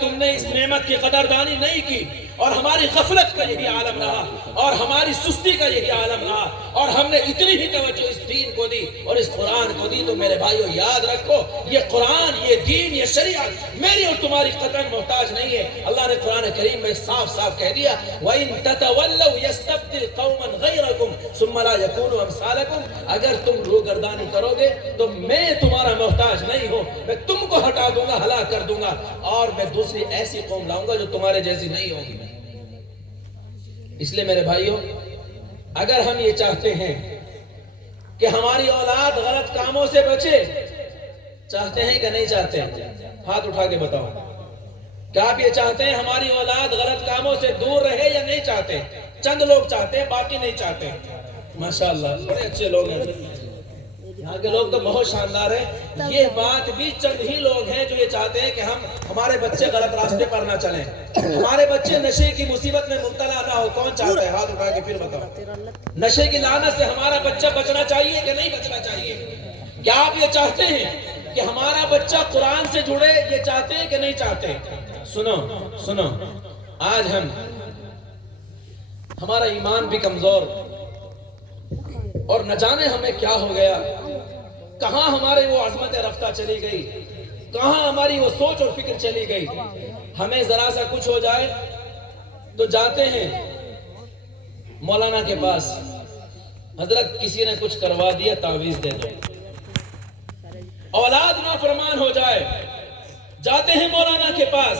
تم نے اس نعمت کی قدردانی نہیں کی اور ہماری غفلت کا یہی عالم رہا اور ہماری سستی کا یہی عالم رہا اور ہم نے اتنی ہی توجہ اس دین کو دی اور اس قرآن کو دی، تو میرے بھائیو یاد رکھو یہ قرآن، یہ دین، یہ شریعت میری اور تمہاری قطعاً محتاج نہیں ہے۔ اللہ نے قرآن کریم میں صاف صاف کہہ دیا وَإِن تَتَوَلَّوْا يَسْتَبْدِلْ قَوْمًا غَيْرَكُمْ ثُمَّ لَا يَكُونُوا أَمْثَالَكُمْ، اگر تم روگردانی کرو گے تو میں تمہارا محتاج نہیں ہوں، میں تم کو ہٹا دوں گا، ہلاک کر دوں گا اور میں دوسری ایسی قوم لاؤں گا جو تمہارے جیسی نہیں ہوگی۔ اس لیے میرے بھائیوں، اگر ہم یہ چاہتے ہیں کہ ہماری اولاد غلط کاموں سے بچے، چاہتے ہیں کہ نہیں چاہتے؟ ہاتھ اٹھا کے بتاؤ، کیا آپ یہ چاہتے ہیں ہماری اولاد غلط کاموں سے دور رہے یا نہیں چاہتے؟ چند لوگ چاہتے ہیں، باقی نہیں چاہتے۔ ماشاءاللہ بڑے اچھے لوگ ہیں، یہاں کے لوگ تو بہت شاندار ہیں۔ یہ بات بھی چند ہی لوگ ہیں جو یہ چاہتے ہیں کہ ہمارے بچے غلط راستے پر نہ چلیں، ہمارے بچے نشے کی مصیبت میں مبتلا نہ ہو۔ کون چاہتا ہے؟ ہاتھ اٹھا کے پھر بتاؤ۔ نشے کی لعنت سے ہمارا بچہ بچنا چاہیے کہ نہیں بچنا چاہیے؟ کیا آپ یہ چاہتے ہیں کہ ہمارا بچہ قرآن سے جڑے؟ یہ چاہتے ہیں کہ نہیں چاہتے؟ سنو، آج ہمارا ایمان بھی کمزور اور نہ جانے ہمیں کیا ہو گیا، کہاں ہمارے وہ عظمت رفتہ چلی گئی، کہاں ہماری وہ سوچ اور فکر چلی گئی۔ ہمیں ذرا سا کچھ ہو جائے تو جاتے ہیں مولانا کے پاس، حضرت کسی نے کچھ کروا دیا، تعویذ دے دو۔ اولاد نافرمان ہو جائے، جاتے ہیں مولانا کے پاس،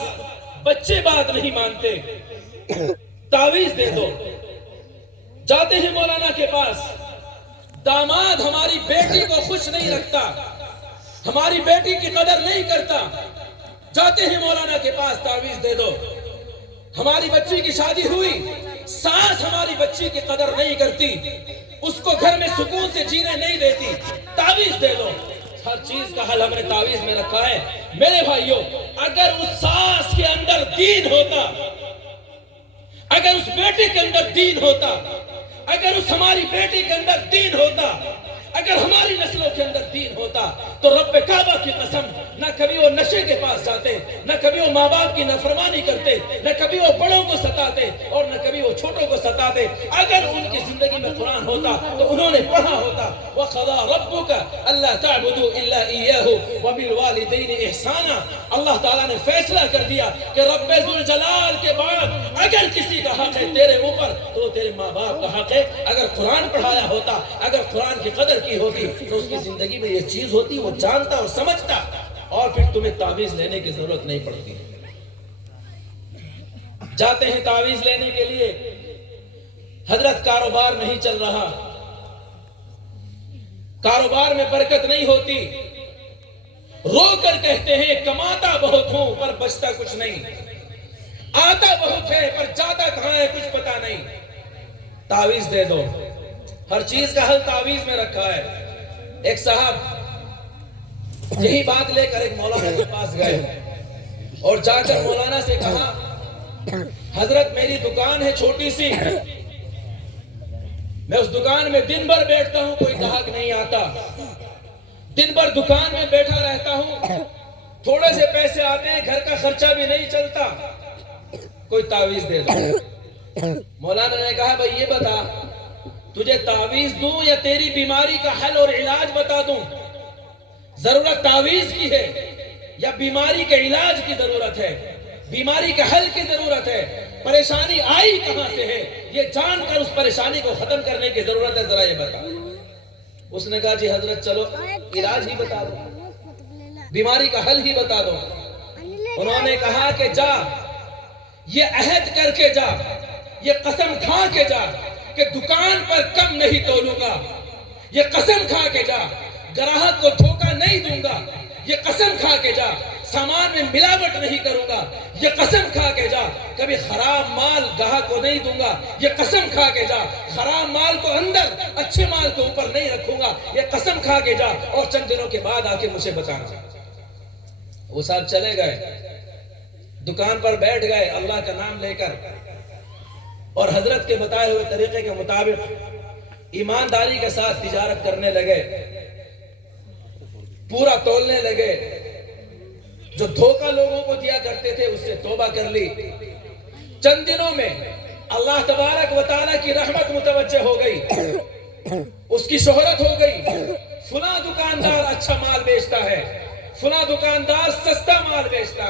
بچے بات نہیں مانتے، تعویذ دے دو۔ جاتے ہیں مولانا کے پاس، داماد ہماری بیٹی کو خوش نہیں رکھتا، ہماری بیٹی کی قدر نہیں کرتا، جاتے ہیں مولانا کے پاس، تعویذ دے دو۔ ہماری بچی کی شادی ہوئی، ساس ہماری بچی کی قدر نہیں کرتی، اس کو گھر میں سکون سے جینے نہیں دیتی، تعویذ دے دو۔ ہر چیز کا حل ہم نے تعویذ میں رکھا ہے۔ میرے بھائیوں، اگر اس ساس کے اندر دین ہوتا، اگر اس بیٹے کے اندر دین ہوتا، اگر اس ہماری بیٹی کے اندر دین ہوتا، اگر ہماری نسلوں کے اندر دین ہوتا، تو رب کعبہ کی قسم نہ کبھی وہ نشے کے پاس جاتے، نہ کبھی وہ ماں باپ کی نافرمانی کرتے، نہ کبھی وہ بڑوں کو ستاتے اور نہ کبھی وہ چھوٹوں کو ستاتے۔ اگر ان کی زندگی میں قرآن ہوتا تو انہوں نے پڑھا ہوتا وَقَضَىٰ رَبُّكَ أَلَّا تَعْبُدُوا إِلَّا إِيَّاهُ وَبِالْوَالِدَيْنِ إِحْسَانًا۔ اللہ تعالیٰ نے فیصلہ کر دیا کہ رب ذوالجلال کے بعد اگر کسی کا حق ہے تیرے اوپر تو وہ تیرے ماں باپ کا حق ہے۔ اگر قرآن پڑھایا ہوتا، اگر قرآن کی قدر کی ہوتی تو اس کی زندگی میں یہ چیز ہوتی، وہ جانتا اور سمجھتا، اور پھر تمہیں تعویذ لینے کی ضرورت نہیں پڑتی۔ جاتے ہیں تعویذ لینے کے لیے، حضرت کاروبار نہیں چل رہا، کاروبار میں برکت نہیں ہوتی، رو کر کہتے ہیں کماتا بہت ہوں پر بچتا کچھ نہیں، آتا بہت ہے پر جاتا کہاں ہے کچھ پتا نہیں۔ تعویذ دے دو، ہر چیز کا حل تعویذ میں رکھا ہے۔ ایک صاحب یہی بات لے کر ایک مولانا کے پاس گئے اور جا کر مولانا سے کہا حضرت میری دکان ہے چھوٹی سی، میں اس دکان میں دن بھر بیٹھتا ہوں، کوئی گاہک نہیں آتا، دن بھر دکان میں بیٹھا رہتا ہوں، تھوڑے سے پیسے آتے ہیں، گھر کا خرچہ بھی نہیں چلتا، کوئی تعویذ دے دو۔ مولانا نے کہا بھائی یہ بتا تجھے تعویذ دوں یا تیری بیماری کا حل اور علاج بتا دوں؟ ضرورت تعویذ کی ہے یا بیماری کے علاج کی ضرورت ہے؟ بیماری کے حل کی ضرورت ہے؟ پریشانی آئی کہاں سے ہے یہ جان کر اس پریشانی کو ختم کرنے کی ضرورت ہے، ذرا یہ بتا۔ اس نے کہا جی حضرت چلو علاج ہی بتا دو، بیماری کا حل ہی بتا دو۔ انہوں نے کہا کہ جا یہ عہد کر کے جا، یہ قسم کھا کے جا کہ دکان پر کم نہیں تولوں گا، یہ قسم کھا کے جا گراہک کو دھوکہ نہیں دوں گا، یہ قسم کھا کے جا سامان میں ملاوٹ نہیں کروں گا، یہ قسم کھا کے جا کبھی خراب مال گاہک کو نہیں دوں گا، یہ قسم کھا کے جا خراب مال کو اندر اچھے مال کو اوپر نہیں رکھوں گا، یہ قسم کھا کے جا اور چند دنوں کے بعد آ کے مجھے بتانا۔ وہ صاحب چلے گئے، دکان پر بیٹھ گئے اللہ کا نام لے کر اور حضرت کے بتائے ہوئے طریقے کے مطابق ایمانداری کے ساتھ تجارت کرنے لگے، پورا تولنے لگے، جو دھوکہ لوگوں کو دیا کرتے تھے اس سے توبہ کر لی. چند دنوں میں اللہ تبارک و تعالیٰ کی رحمت متوجہ ہو گئی, اس کی شہرت ہو گئی. فلاں دکاندار اچھا مال بیچتا ہے, فلاں دکاندار سستا مال بیچتا ہے.